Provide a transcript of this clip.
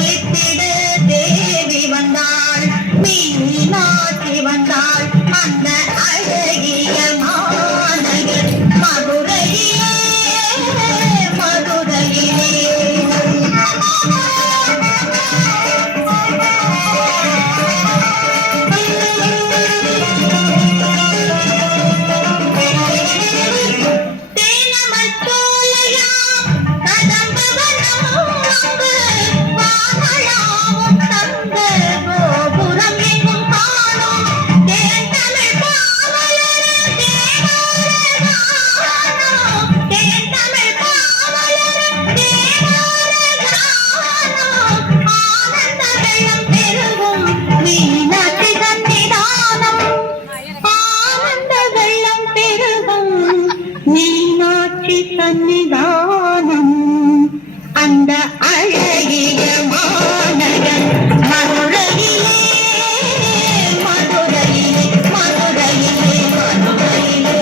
ஜொலித்திட தேவி வந்தாள் மீனாட்சி வந்தாள் அந்த அழகி. அழகி சன்னிதானம் அந்த அழகிய மாநகர் மதுரையிலே மதுரையிலே மதுரையிலே மதுரையிலே.